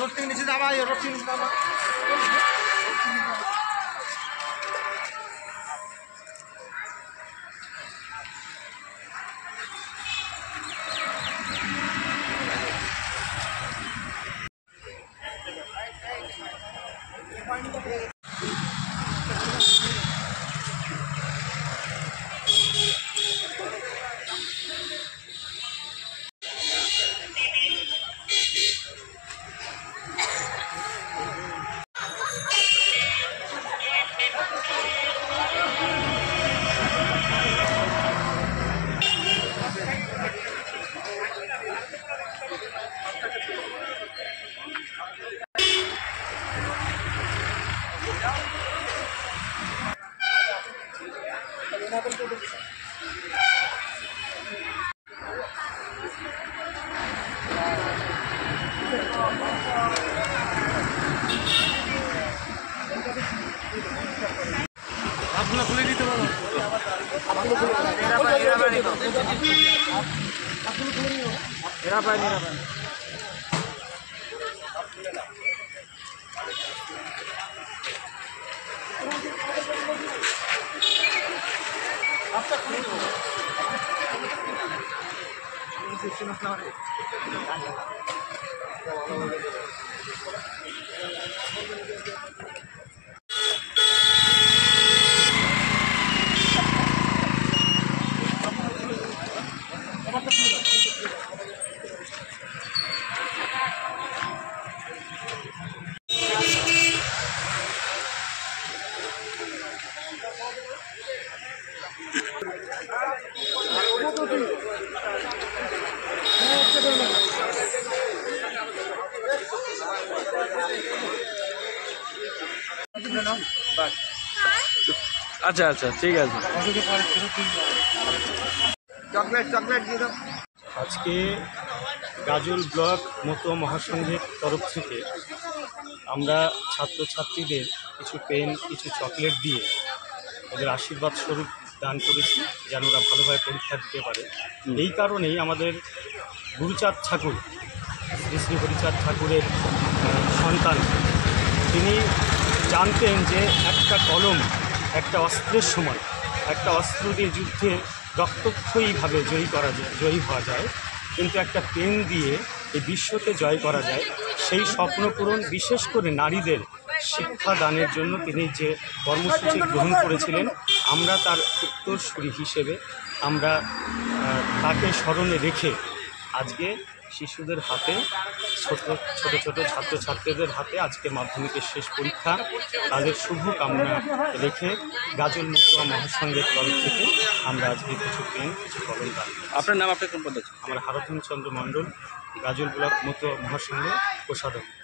रोटी नीचे जावा, ये रोटी नीचे जावा। আপনারা খুলে দিতে পারো। এরা পায় আচ্ছা আচ্ছা ঠিক আছে। চকলেট চকলেট দিয়ে দাও। আজকে গাজল ব্লক মতুয়া মহাসংঘের তরফ থেকে আমরা ছাত্রছাত্রীদের কিছু পেন কিছু চকলেট দিয়ে ওদের আশীর্বাদ স্বরূপ দান করেছি যেন ওরা ভালোভাবে পরীক্ষা দিতে পারে। এই কারণেই আমাদের গুরুচাঁদ ঠাকুর শ্রী শ্রী হরিচাঁদ ঠাকুরের সন্তান, তিনি জানতেন যে একটা কলম একটা অস্ত্রের সময়, একটা অস্ত্র দিয়ে যুদ্ধে রক্তক্ষয়ীভাবে জয়ী হওয়া যায়, কিন্তু একটা পেন দিয়ে এই বিশ্বকে জয় করা যায়। সেই স্বপ্ন পূরণ, বিশেষ করে নারীদের শিক্ষা দানের জন্য তিনি যে কর্মসূচি গ্রহণ করেছিলেন, আমরা তার উত্তরসূরি হিসেবে আমরা তাকে স্মরণে রেখে আজকে শিশুদের হাতে ছোট ছোট ছাত্রছাত্রীদের হাতে আজকে মাধ্যমিকের শেষ পরীক্ষা, তাদের শুভ কামনা রেখে গাজল মতুয়া মহাসংঘের তরফ থেকে আমরা আজকে কিছু পেন কিছু কলম দান। আপনার নাম, আপনার কোন পদ্ধতি? আমার হারধন চন্দ্র মণ্ডল, গাজল ব্লক মতুয়া মহাসংঘের কোষাধ্যক্ষ।